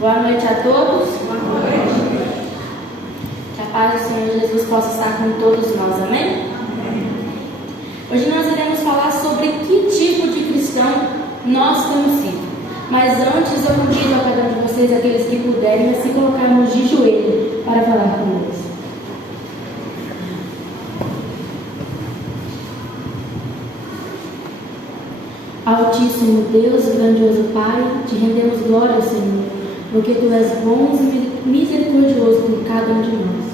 Boa noite a todos. Boa noite. Que a paz do Senhor Jesus possa estar com todos nós, amém? Amém. Hoje nós iremos falar sobre que tipo de cristão nós temos sido. Mas antes eu convido a cada um de vocês, aqueles que puderem, a se colocarmos de joelho para falar com Deus. Altíssimo Deus, grandioso Pai, te rendemos glória, Senhor, porque Tu és bom e misericordioso com cada um de nós.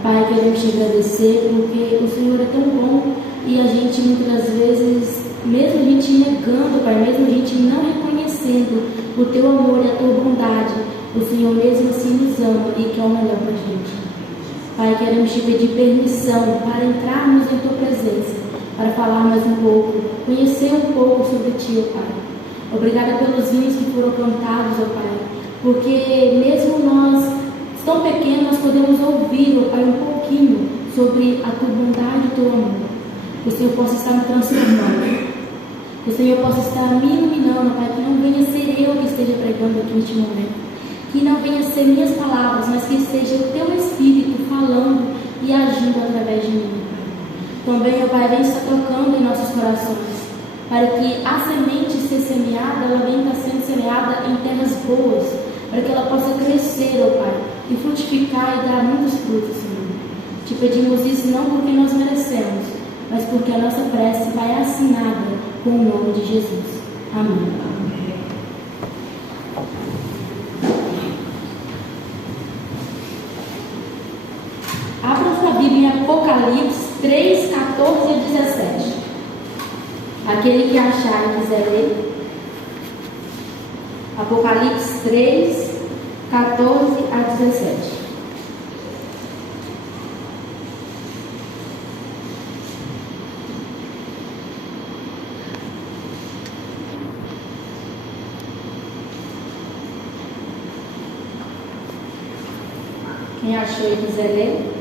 Pai, queremos te agradecer porque o Senhor é tão bom e a gente muitas das vezes, mesmo a gente negando, Pai, mesmo a gente não reconhecendo o Teu amor e a Tua bondade, o Senhor mesmo assim nos ama e quer o melhor para a gente. Pai, queremos te pedir permissão para entrarmos em Tua presença, para falar mais um pouco, conhecer um pouco sobre Ti, ó Pai. Obrigada pelos hinos que foram cantados, ó Pai, porque mesmo nós, tão pequenos, nós podemos ouvir, ó Pai, um pouquinho sobre a Tua bondade e o Teu amor. Que o Senhor possa estar me transformando, que o Senhor possa estar me iluminando, Pai, que não venha ser eu que esteja pregando aqui neste momento, que não venha ser minhas palavras, mas que seja o Teu Espírito falando e agindo através de mim. Também, ó Pai, vem estar tocando em nossos corações, para que a semente ser semeada, ela venha estar sendo semeada em terras boas, para que ela possa crescer, ó Pai, e frutificar e dar muitos frutos, Senhor. Te pedimos isso não porque nós merecemos, mas porque a nossa prece vai assinada com o nome de Jesus. Amém. Abra sua Bíblia em Apocalipse 3, 14 e 17. Aquele que achar e quiser ler. Apocalipse 3, 14 a 17. Quem achou e quiser ler.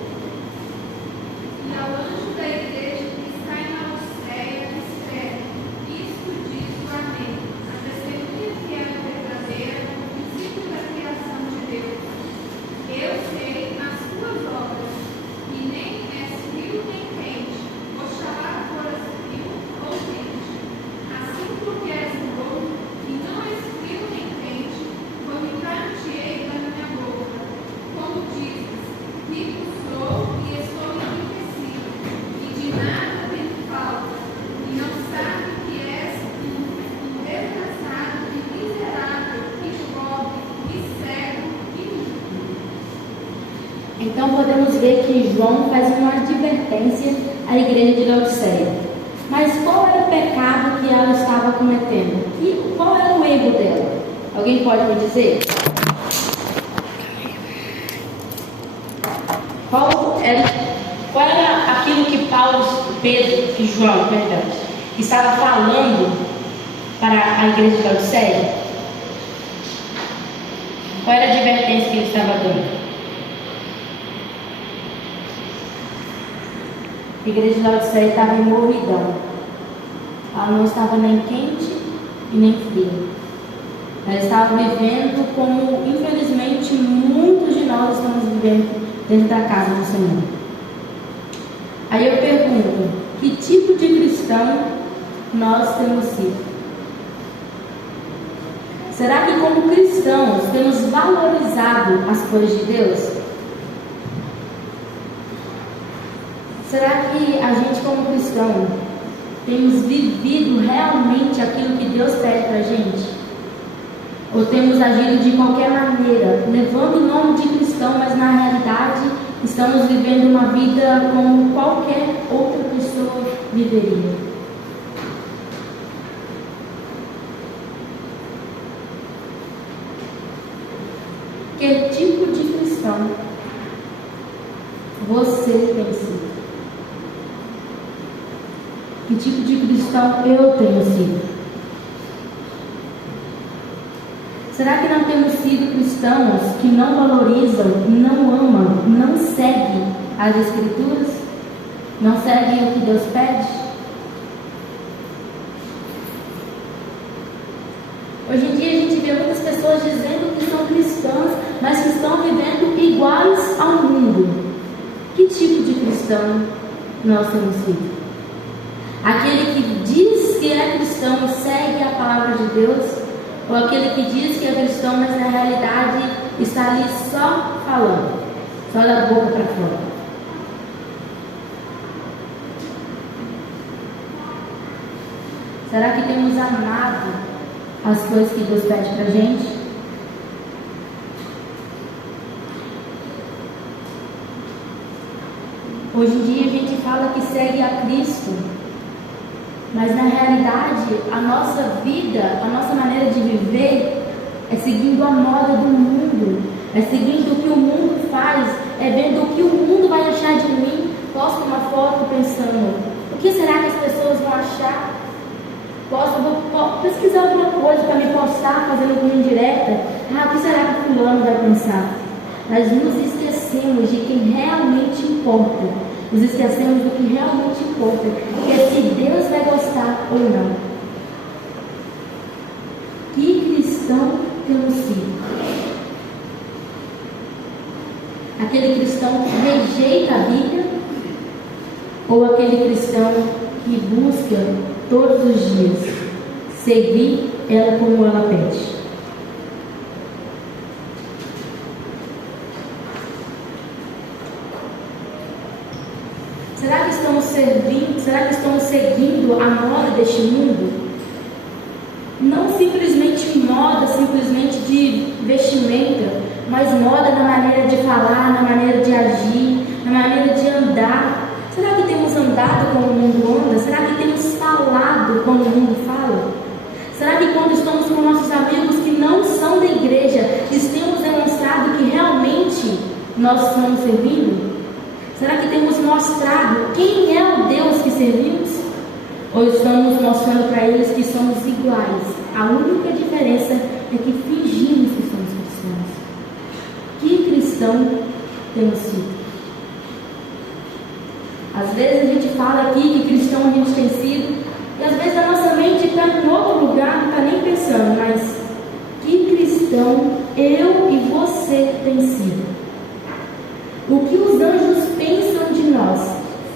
Então podemos ver que João faz uma advertência à igreja de Laodiceia. Mas qual era o pecado que ela estava cometendo? Qual era o erro dela? Alguém pode me dizer? Qual era aquilo que João estava falando para a igreja de Laodiceia? Qual era a advertência que ele estava dando? A igreja de Laodiceia estava em morridão. Ela não estava nem quente e nem fria. Ela estava vivendo como, infelizmente, muitos de nós estamos vivendo dentro da casa do Senhor. Aí eu pergunto, que tipo de cristão nós temos sido? Será que como cristãos temos valorizado as coisas de Deus? Será que a gente como cristão temos vivido realmente aquilo que Deus pede para a gente? Ou temos agido de qualquer maneira, levando o nome de cristão, mas na realidade estamos vivendo uma vida como qualquer outra pessoa viveria? Que tipo de cristão você tem sido? Que tipo de cristão eu tenho sido? Será que não temos sido cristãos que não valorizam, não amam, não seguem as Escrituras? Não seguem o que Deus pede? Hoje em dia a gente vê muitas pessoas dizendo que são cristãos, cristão nós temos sido? Aquele que diz que é cristão e segue a palavra de Deus, ou aquele que diz que é cristão, mas na realidade está ali só falando, só da boca para fora? Será que temos amado as coisas que Deus pede para a gente? Hoje em dia a gente fala que segue a Cristo, mas na realidade a nossa vida, a nossa maneira de viver é seguindo a moda do mundo, é seguindo o que o mundo faz, é vendo o que o mundo vai achar de mim. Posto uma foto pensando, o que será que as pessoas vão achar? Vou pesquisar alguma coisa para me postar, fazendo alguma indireta. O que será que fulano vai pensar? Nós nos esquecemos de quem realmente importa. Nos esquecemos do que realmente importa, que é se Deus vai gostar ou não. Que cristão temos sido? Aquele cristão que rejeita a Bíblia, ou aquele cristão que busca todos os dias seguir ela como ela pede? Será que estamos seguindo a moda deste mundo? Não simplesmente moda, simplesmente de vestimenta, mas moda na maneira de falar, na maneira de agir, na maneira de andar. Será que temos andado como o mundo anda? Será que temos falado como o mundo fala? Será que quando estamos com nossos amigos que não são da igreja, temos demonstrado que realmente nós estamos servindo? Será que temos mostrado quem é o Deus que servimos? Ou estamos mostrando para eles que somos iguais? A única diferença é que fingimos que somos cristãos. Que cristão temos sido? Às vezes a gente fala aqui que cristão a gente tem sido, e às vezes a nossa mente está em outro lugar, não está nem pensando, mas que cristão eu e você tem sido? O que os anjos pensam de nós?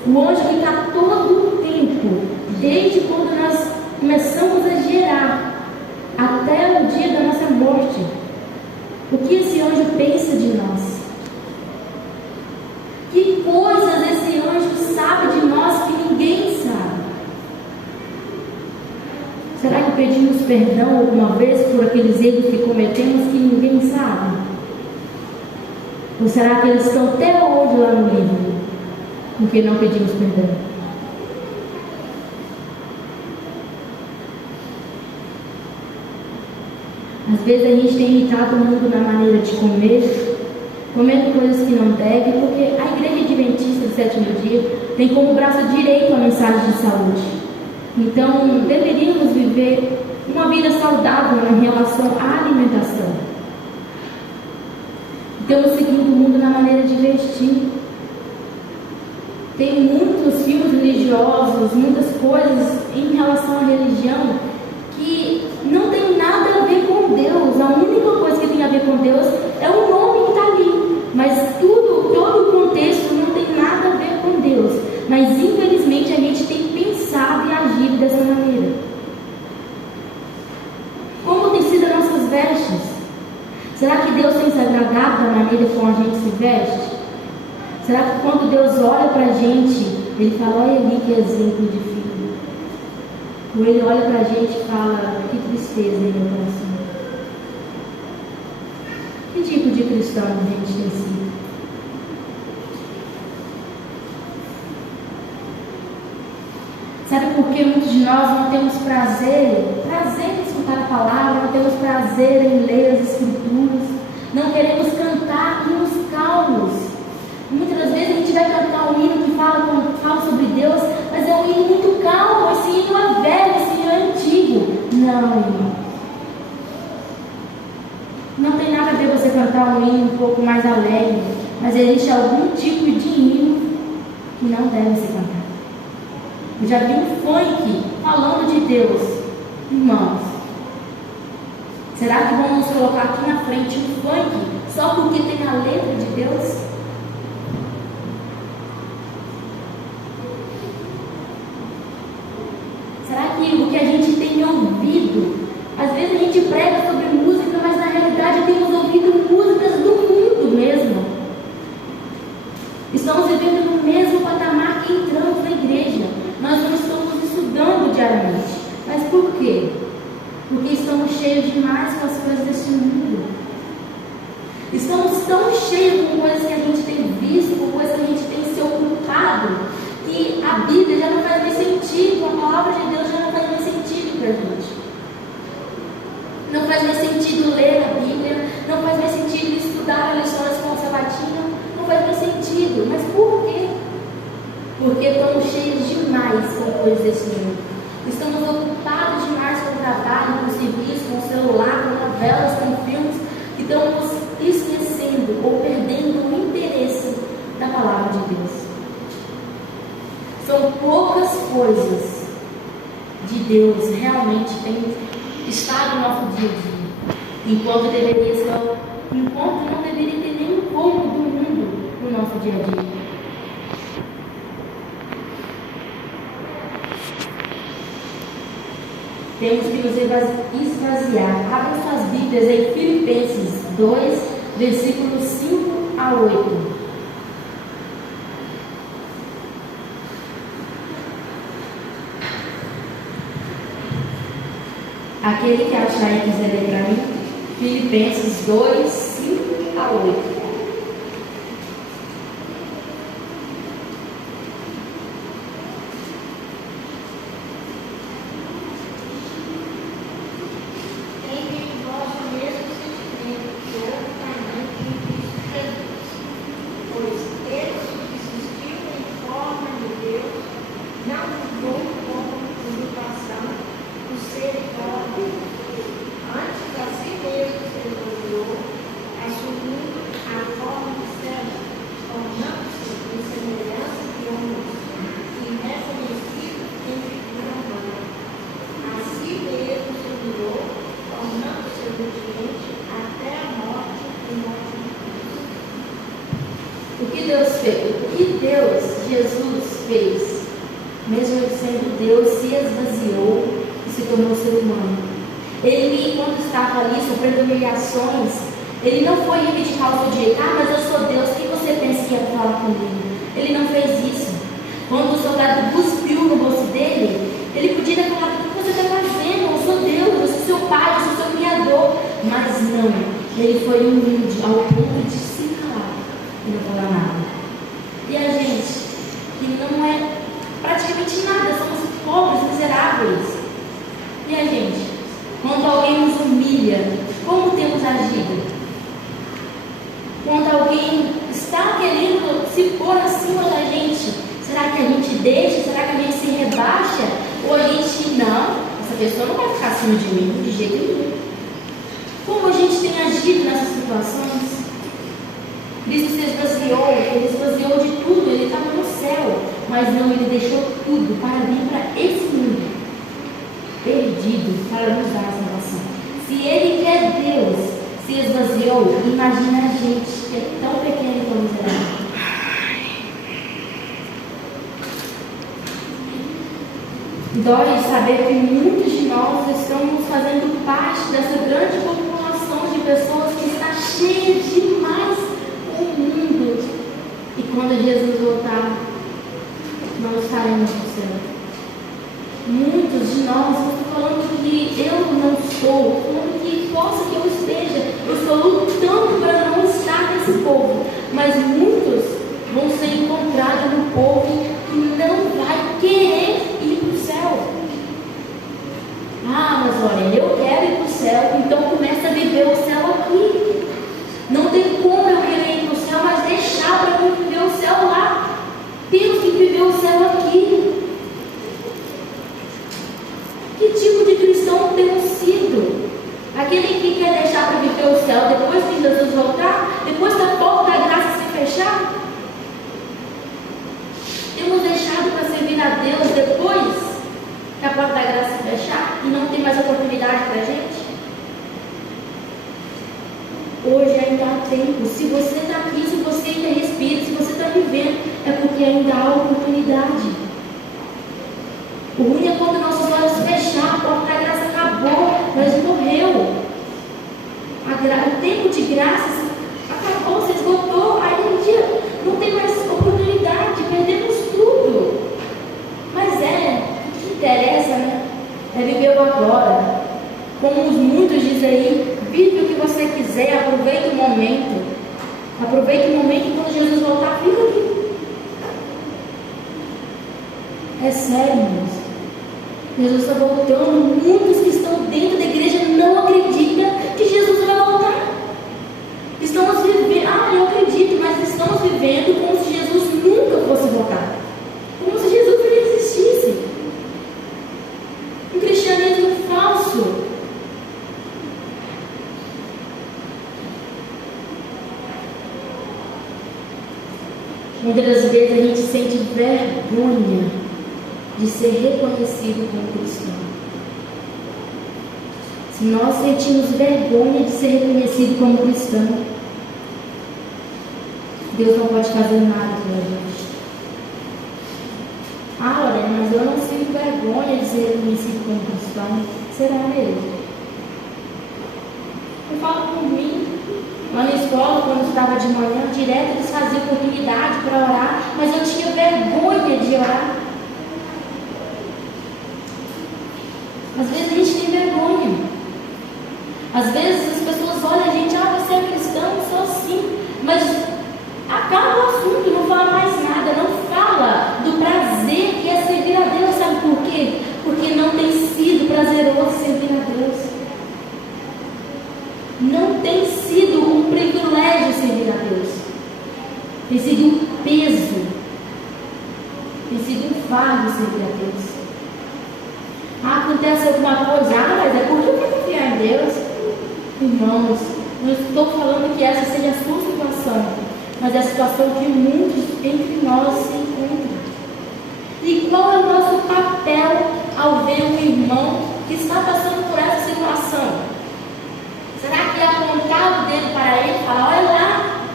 O anjo que está todo o tempo, desde quando nós começamos a gerar, até o dia da nossa morte. O que esse anjo pensa de nós? Que coisas esse anjo sabe de nós que ninguém sabe? Será que pedimos perdão alguma vez por aqueles erros que cometemos que ninguém sabe? Ou será que eles estão até hoje lá no livro, porque não pedimos perdão? Às vezes a gente tem imitado o mundo na maneira de comer, comendo coisas que não deve, porque a Igreja Adventista do Sétimo Dia tem como braço direito a mensagem de saúde. Então deveríamos viver uma vida saudável em relação à alimentação. Estamos seguindo o mundo na maneira de vestir. Tem muitos filmes religiosos, muitas coisas em relação à religião que não tem nada a ver com Deus. A única coisa que tem a ver com Deus é o nome que está ali. Mas todo o contexto não tem nada a ver com Deus. Mas infelizmente a gente tem pensado e agido dessa maneira. Como tem sido as nossas vestes? Será que Deus tem se agradado da maneira como a gente se veste? Será que quando Deus olha para a gente, Ele fala, olha ali que exemplo de filho? Ou Ele olha para a gente e fala, que tristeza em meu coração? Que tipo de cristão a gente tem sido? Sabe por que muitos de nós não temos prazer em escutar a palavra, não temos prazer em ler as escrituras, não queremos cantar hinos calmos? Muitas das vezes a gente vai cantar um hino que fala sobre Deus, mas é um hino muito calmo, esse hino é velho, esse hino é antigo. Não, irmão. Não tem nada a ver você cantar um hino um pouco mais alegre, mas existe algum tipo de hino que não deve ser cantado. Eu já vi um funk falando de Deus. Irmãos, será que vamos colocar aqui na frente um funk só porque tem a letra de Deus? o que a gente tem ouvido. Às vezes a gente prega sobre música, mas na realidade temos ouvido músicas do mundo mesmo. Estamos vivendo no mesmo patamar que entramos na igreja. Nós não estamos estudando diariamente. Mas por quê? Porque estamos cheios demais com as coisas deste mundo. Estamos tão cheios com coisas que a gente tem visto, com coisas que a gente tem se ocupado, que a Bíblia já não faz mais sentido, a palavra de Deus já não faz mais sentido para a gente. Não faz mais sentido ler a Bíblia, não faz mais sentido estudar as lições com a sabatina, não faz mais sentido. Mas por quê? Porque estamos cheios demais com coisas desse mundo. Estamos ocupados demais com o trabalho, com o serviço, com o celular, com novelas, com filmes, que estamos esquecendo ou perdendo o interesse da palavra de Deus. São poucas coisas de Deus realmente têm estado no nosso dia a dia, enquanto não deveria ter nem um pouco do mundo no nosso dia a dia. Temos que nos esvaziar. Abra suas Bíblias em Filipenses 2, versículos 5 a 8. Aquele que achar e quiser ler para mim, Filipenses 2, 5 a 8. Jesus fez, mesmo ele sendo Deus, se esvaziou e se tornou ser humano. Ele, quando estava ali sofrendo humilhações, ele não foi reivindicar o seu direito. Mas eu sou Deus, quem você pensa que ia falar comigo? Ele não fez isso. Quando o soldado cuspiu no rosto dele, ele podia ter falado: o que você está fazendo? Eu sou Deus, eu sou seu pai, eu sou seu criador. Mas não, ele foi humilde ao ponto de se calar e não falar nada. E a gente, que não é praticamente nada, somos pobres, miseráveis. E a gente, quando alguém nos humilha, como temos agido? Quando alguém está querendo se pôr acima da gente, será que a gente deixa? Será que a gente se rebaixa? Ou a gente, não, essa pessoa não vai ficar acima de mim, de jeito nenhum. Como a gente tem agido nessas situações? Cristo se esvaziou, ele esvaziou de tudo, ele estava no céu, mas não, ele deixou tudo para vir para esse mundo perdido, para nos dar a salvação. Se ele, que é Deus, se esvaziou, imagina a gente que é tão pequeno e tão miserável. Dói saber que muitos de nós estamos fazendo parte dessa grande população de pessoas que está cheia demais o mundo, e quando Jesus voltar, não estaremos no céu. Muitos de nós, eu estou falando que eu não estou, falando que possa que eu esteja, eu estou lutando para não estar nesse povo, mas muitos vão ser encontrados no povo que não vai querer ir para o céu. Mas olha, eu quero ir para o céu, então começa a viver o céu aqui. Não tem como eu querer ir para o céu, mas deixar para eu viver o céu lá. Temos que viver o céu aqui. Que tipo de cristão temos sido? Aquele que quer deixar para viver o céu depois que Jesus voltar? Depois que a porta da graça se fechar? Temos deixado para servir a Deus depois que a porta da graça se fechar e não tem mais oportunidade para a gente? Hoje ainda há tempo. Se você está aqui, se você ainda respira, se você está vivendo, é porque ainda há oportunidade. O ruim é quando nossos olhos fecham tempo de graças acabou, se esgotou, aí um dia não tem mais oportunidade, perdemos tudo. Mas o que interessa, né? É viver o agora. Como os muitos dizem aí, vive o que você quiser, aproveite o momento. Aproveite o momento quando Jesus voltar, fica aqui. É sério, irmãos. Jesus está voltando. Muitos que estão dentro da igreja não acreditam que Jesus vai voltar. Estamos vivendo, eu acredito, mas estamos vivendo como se Jesus nunca fosse voltar. Como se Jesus não existisse. Um cristianismo falso. Muitas das vezes a gente sente vergonha de ser reconhecido como cristão. Se nós sentimos vergonha de ser reconhecido como cristão, Deus não pode fazer nada pela gente. Olha, mas eu não sinto vergonha de ser reconhecido como cristão. Será mesmo? Eu falo por mim. Lá na escola, quando estava de manhã, direto eles faziam oportunidade para orar, mas eu tinha vergonha de orar. Às vezes a gente tem vergonha. Às vezes as pessoas olham a gente, você é cristão, eu sou assim. Mas acaba o assunto, não fala mais nada, não fala do prazer que é servir a Deus. Sabe por quê? Porque não tem sido prazeroso servir a Deus. Não tem sido um privilégio servir a Deus. Tem sido um peso. Tem sido um fardo servir a Deus. Acontece alguma coisa, mas é porque eu quero confiar em Deus. Irmãos, não estou falando que essa seja a sua situação, mas é a situação que muitos entre nós se encontram. E qual é o nosso papel ao ver um irmão que está passando por essa situação? Será que é apontar o dedo para ele e falar, olha lá,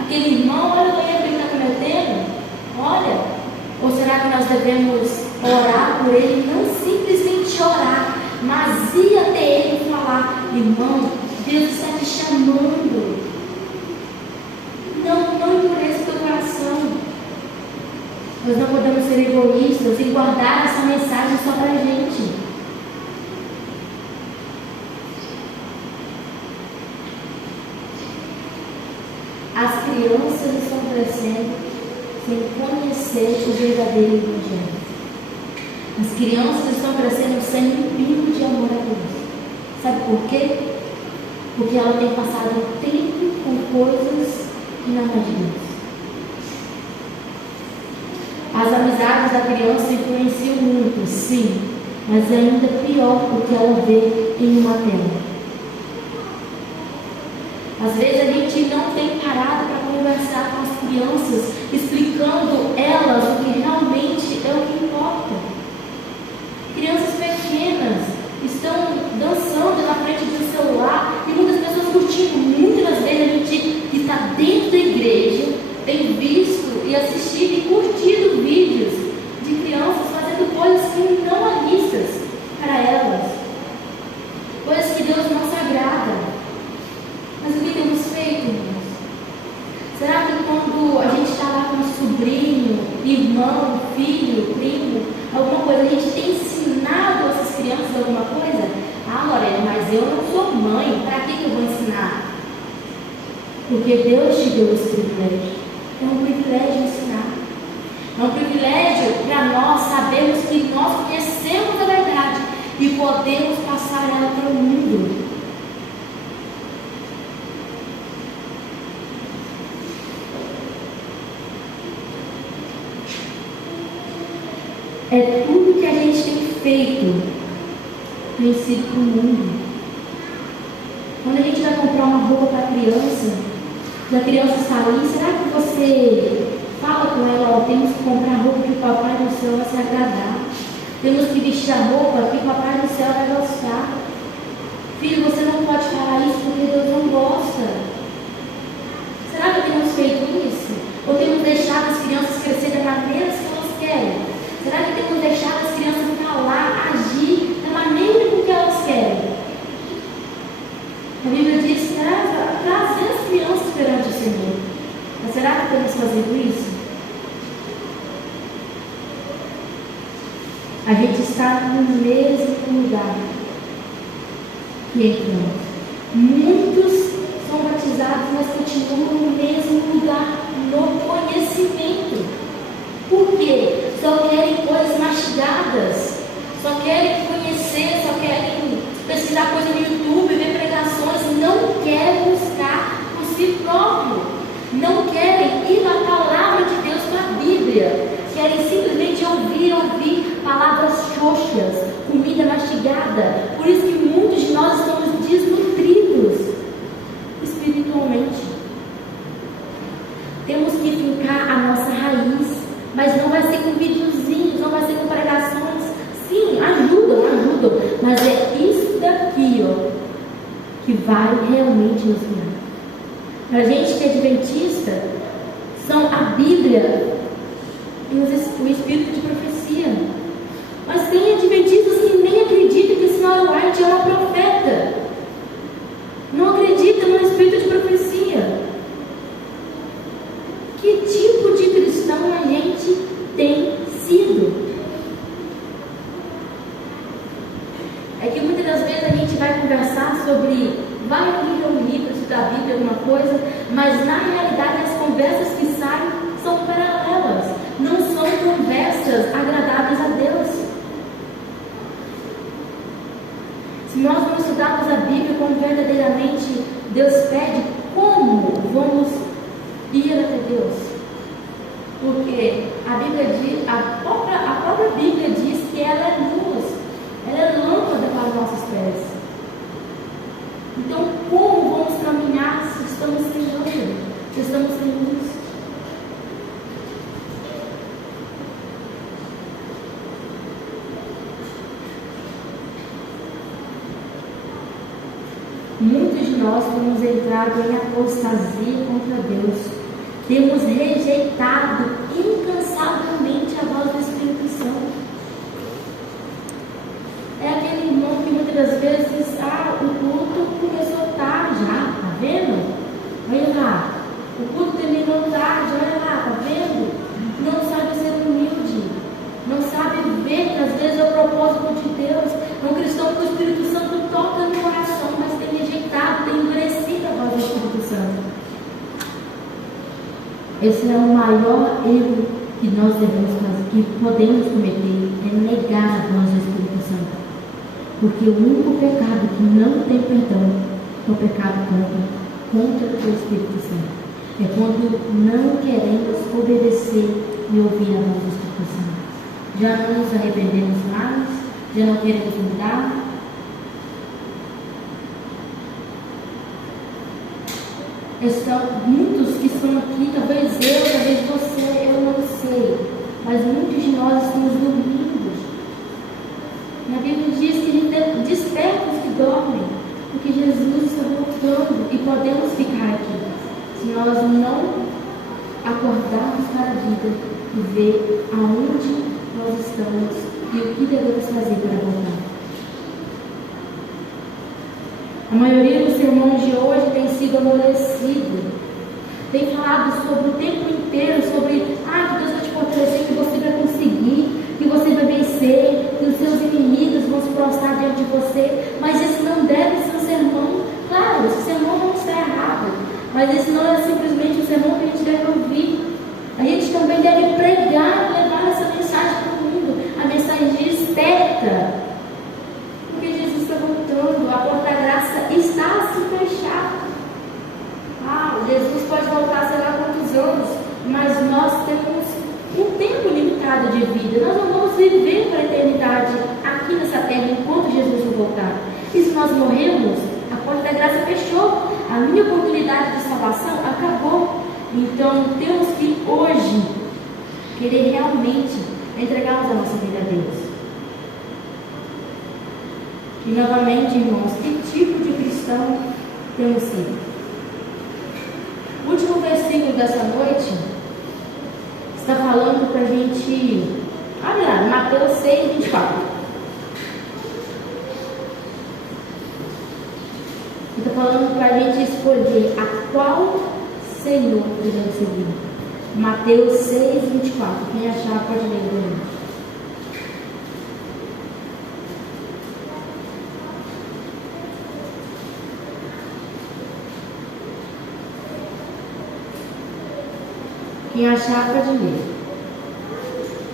aquele irmão, olha o banheiro que ele está cometendo? Olha. Ou será que nós devemos orar por ele, não simplesmente orar, mas ir até ele e falar, irmão, Deus está te chamando. Não endureça o teu coração. Nós não podemos ser egoístas e guardar essa mensagem só para a gente. As crianças estão crescendo sem conhecer o verdadeiro evangelho. As crianças estão crescendo sem um pingo de amor a Deus. Sabe por quê? Porque ela tem passado tempo com coisas que não é de Deus. As amizades da criança influenciam muito, sim, mas é ainda pior o que ela vê em uma tela. Às vezes a gente não tem parado para conversar com as crianças, explicando elas o que realmente é o que importa. Crianças pequenas estão dançando na frente do celular e muitas pessoas curtindo. Muitas vezes a gente que está dentro da igreja tem visto e assistido e curtido vídeos de crianças fazendo coisas que não há listas para elas, coisas que Deus não se agrada. Mas o que temos feito, irmãos? Será que quando a gente está lá com um sobrinho, irmão, filho, primo, alguma coisa, a gente tem ensinado essas crianças alguma coisa? Lorena, mas eu não sou mãe, para que eu vou ensinar? Porque Deus te deu esse privilégio. É um privilégio ensinar. É um privilégio para nós sabermos que nós conhecemos a verdade e podemos passar ela para o mundo. É tudo que a gente tem feito tem sido para o mundo. Quando a gente vai comprar uma roupa para a criança, e a criança está ali, será que você fala com ela, temos que comprar roupa que o papai do céu vai se agradar, temos que vestir a roupa que o papai do céu vai gostar? Filho, você não pode falar isso porque Deus não gosta. Será que temos feito isso? Ou temos deixado as crianças crescer da maneira que elas querem? Será que temos deixado as crianças falar, agir da maneira com que elas querem? A Bíblia diz que fazendo isso? A gente está no mesmo lugar que entramos. Muitos são batizados, mas continuam no mesmo lugar, no conhecimento. Por quê? Só querem coisas mastigadas, só querem conhecer, só querem pesquisar coisa no YouTube, ver pregações, não querem buscar por si próprio, não querem ir na palavra de Deus, na Bíblia, querem simplesmente ouvir palavras xoxas, comida mastigada. Por isso que muitos de nós estamos desnutridos espiritualmente. Temos que fincar a nossa raiz, mas não vai ser com videozinhos, não vai ser com pregações. Sim, ajudam, mas é isso daqui, que vai realmente nos guiar. Para a gente que é adventista, são a Bíblia e o Espírito de profecia. Mas tem adventistas que nem acreditam que a senhora White é uma profeta, não acredita no Espírito de profecia. Que tipo de cristão a gente tem sido? É que muitas das vezes a gente vai conversar sobre, vai ali reunir para estudar a Bíblia, alguma coisa, mas na realidade as conversas que saem são paralelas, não são conversas agradáveis a Deus. Se nós não estudarmos a Bíblia como verdadeiramente Deus pede, como vamos ir até Deus? Porque a Bíblia diz, a própria Bíblia diz que ela é luz, ela é lâmpada para os nossos pés. Então, como vamos caminhar se estamos sem lâmpada, se estamos sem luz? Muitos de nós temos entrado em apostasia contra Deus, temos rejeitado incansavelmente a voz do Espírito Santo. É aquele irmão que muitas das vezes, o culto começou tarde, tá vendo? Olha lá, o culto terminou tarde, olha lá, tá vendo? Não sabe ser humilde, não sabe ver que às vezes é o propósito de Deus. É um cristão que o Espírito Santo toca no coração, mas tem rejeitado, tem endurecido a voz do Espírito Santo. Esse é o maior erro que nós devemos fazer, que podemos cometer, é negar a voz do Espírito Santo. Porque o único pecado que não tem perdão é o pecado contra o Espírito Santo. É quando não queremos obedecer e ouvir a voz do Espírito Santo. Já não nos arrependemos mais, já não queremos mudar. Estão muitos que estão aqui, talvez você, eu não sei, mas muitos de nós estamos dormindo. A Bíblia diz que a gente desperta os que dormem, porque Jesus está voltando e podemos ficar aqui. Se nós não acordarmos para a vida e ver aonde nós estamos e o que devemos fazer para voltar. A maioria dos sermões de hoje tem sido amolecido, tem falado sobre o tempo inteiro, sobre que Deus vai te fortalecer, que você vai conseguir, que você vai vencer, que os seus inimigos vão se prostrar diante de você. Mas esse não deve ser um sermão. Claro, esse sermão não está errado, mas esse não é simplesmente um sermão que a gente deve ouvir. A gente também deve pregar, levar essa mensagem para o mundo, a mensagem de desperta, porque Jesus está voltando, a porta da graça está a se fechar. Jesus pode voltar sei lá quantos anos, mas nós temos um tempo limitado de vida. Nós não vamos viver para a eternidade aqui nessa terra enquanto Jesus não voltar. E se nós morrermos, a porta da graça fechou, a minha oportunidade de salvação acabou. Então temos que hoje querer realmente entregarmos a nossa vida a Deus. E novamente, irmãos, que tipo de cristão temos sido? O último versículo dessa noite está falando para a gente, olha lá, Mateus 6, 24. Está falando para a gente escolher a qual Senhor devemos seguir. Mateus 6, 24. Quem achar pode ler também. Quem achar pode ler.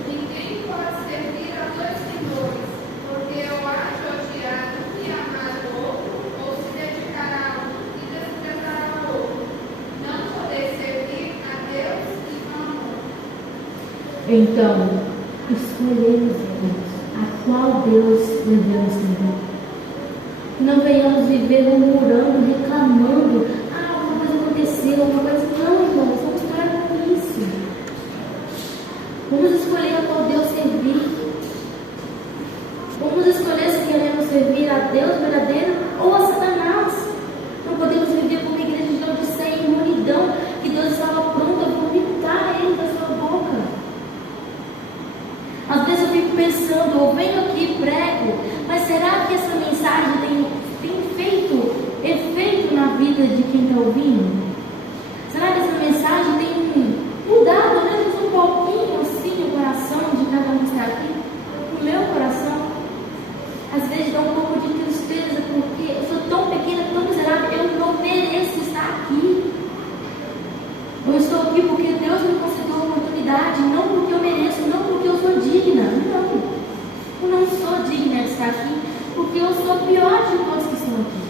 Ninguém pode servir a dois senhores, porque ou há de odiar e amar o outro, ou se dedicar a um e desprezar ao outro. Não poder servir a Deus e ao amor. Então, escolhemos, irmãos, a qual Deus devemos servir. Não venhamos viver murmurando, reclamando. Ah, uma coisa aconteceu, uma coisa. Não, irmãos, vamos parar com isso. Vamos escolher a qual Deus servir. Vamos escolher se queremos servir a Deus verdadeiro ou a Satanás. Não podemos viver como a igreja de Laodiceia em unidão, que Deus estava pronto a vomitar ele da sua boca. Às vezes eu fico pensando, eu venho aqui, prego, mas será que essa mensagem tem feito efeito na vida de quem está ouvindo? Será que essa mensagem tem mudado, ao menos um pouquinho assim, o coração de cada um que está aqui? O meu coração, às vezes dá um pouco de tristeza, porque eu sou tão pequena, tão miserável, eu não mereço estar aqui. Eu estou aqui porque Deus me concedeu a oportunidade, não porque eu mereço, não porque eu sou digna. Não, eu não sou digna de estar aqui, porque eu sou a pior de todos que estão aqui.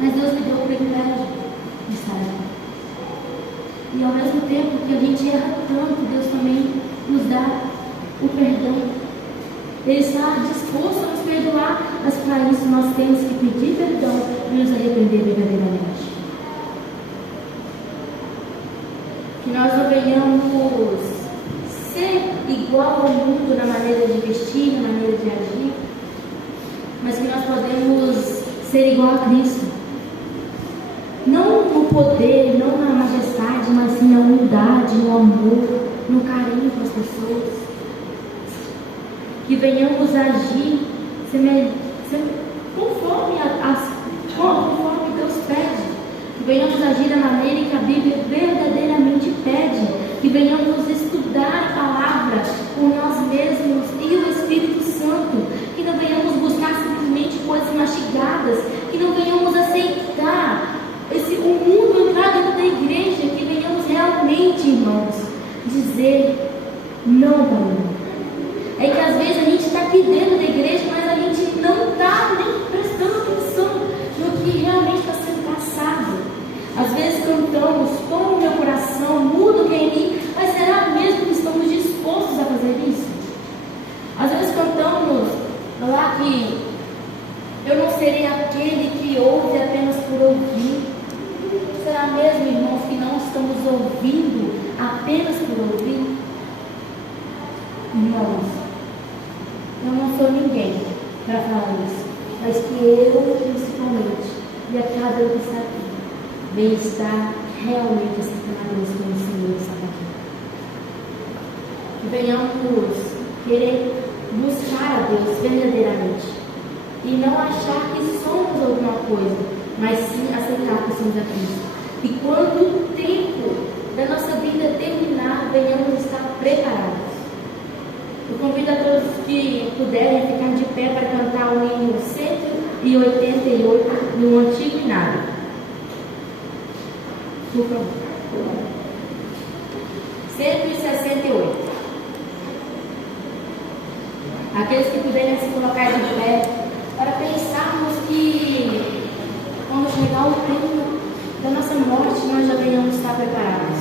Mas Deus me deu o privilégio de estar aqui. E ao mesmo tempo que a gente erra tanto, Deus também nos dá o perdão. Ele está disposto a nos perdoar, mas para isso nós temos que pedir perdão e nos arrepender verdadeiramente. Que nós não venhamos ser igual ao mundo na maneira de vestir, na maneira de agir, mas que nós podemos ser igual a Cristo. Não no poder, não na majestade, mas sim na humildade, no amor, no carinho com as pessoas. Que venhamos agir conforme Deus pede. Que venhamos agir da maneira que a Bíblia verdadeiramente pede. Que venhamos estudar a palavra por nós mesmos e o Espírito Santo. Que não venhamos buscar simplesmente coisas mastigadas. Que não venhamos aceitar o mundo entrar dentro da igreja. Que venhamos realmente, irmãos, dizer não para o mundo. É que às vezes a gente está aqui dentro da igreja, mas a gente não está nem prestando atenção no que realmente está sendo passado. Às vezes cantamos, toma o meu coração, muda o que é em mim, mas será mesmo que estamos dispostos a fazer isso? Às vezes cantamos lá que eu não serei aquele que ouve apenas por ouvir. Será mesmo, irmãos, que não estamos ouvindo apenas por ouvir? Irmãos, eu não sou ninguém para falar isso, mas que eu, principalmente, e a cada um que está aqui, venha estar realmente acertados com o Senhor está aqui. Que venhamos querer buscar a Deus verdadeiramente e não achar que somos alguma coisa, mas sim aceitar que somos a Cristo. E quando o tempo da nossa vida terminar, venhamos estar preparados. Eu convido a todos que puderem ficar de pé para cantar o hino 188 no Antigo Inário. Por favor. 168. Aqueles que puderem se colocar de pé para pensarmos que quando chegar o tempo da nossa morte, nós já venhamos estar preparados.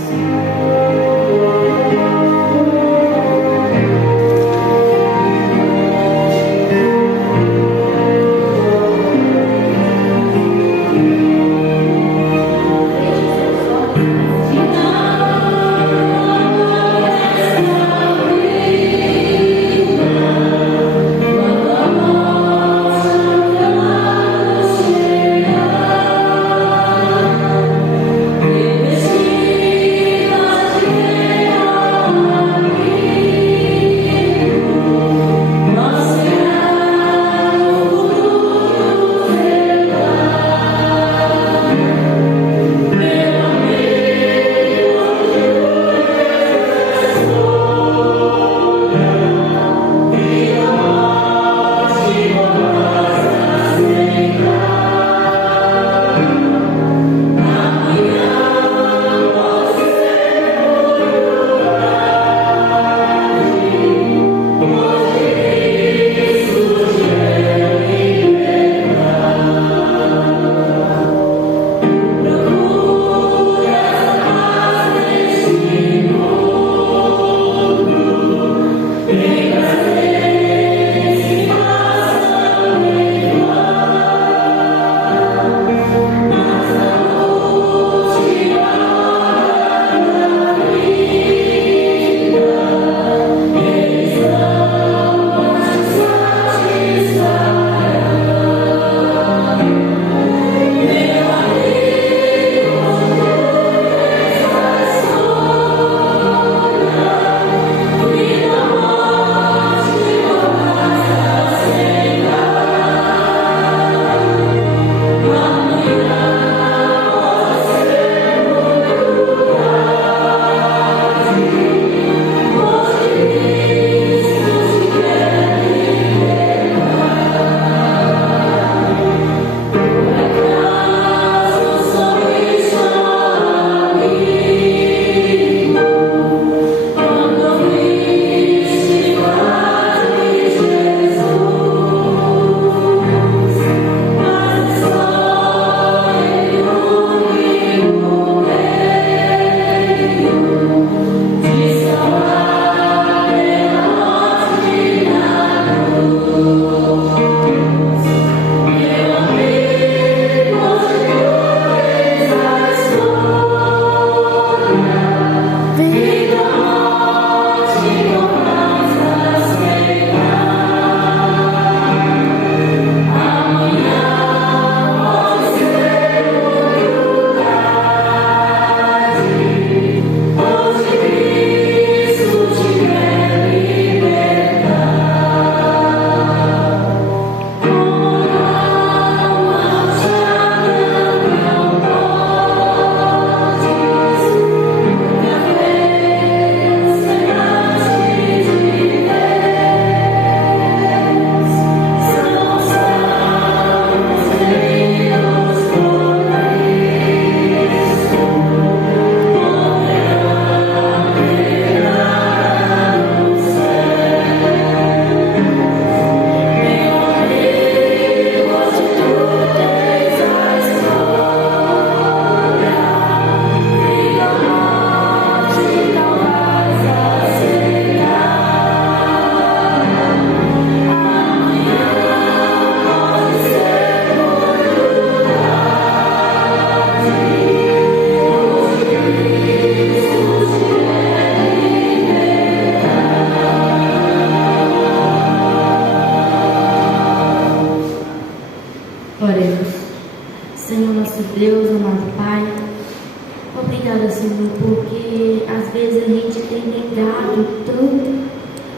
Senhor, porque às vezes a gente tem negado tanto,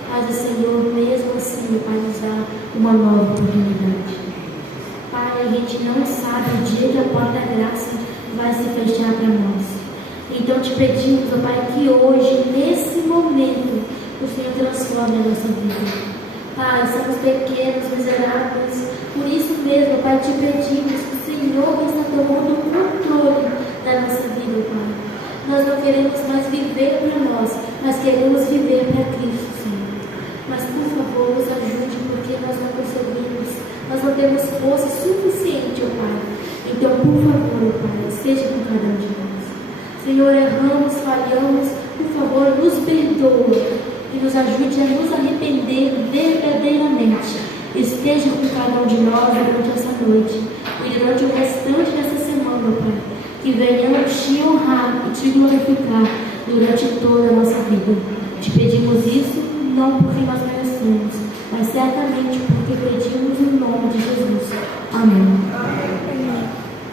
mas o Senhor mesmo assim, Pai, nos dá uma nova oportunidade. Pai, a gente não sabe o dia que a porta da graça vai se fechar para nós. Então te pedimos, ó Pai, que hoje, nesse momento, o Senhor transforme a nossa vida. Pai, somos pequenos, miseráveis, por isso mesmo, Pai, te pedimos que o Senhor está tomando o controle da nossa vida, Pai. Nós não queremos mais viver para nós, mas queremos viver para Cristo, Senhor. Mas, por favor, nos ajude, porque nós não conseguimos, nós não temos força suficiente, ó Pai. Então, por favor, ó Pai, esteja com cada um de nós. Senhor, erramos, falhamos, por favor, nos perdoa e nos ajude a nos arrepender verdadeiramente. Esteja com cada um de nós durante essa noite e durante o restante dessa semana, Pai, que venhamos te honrar e te glorificar durante toda a nossa vida. Te pedimos isso não porque nós merecemos, mas certamente porque pedimos o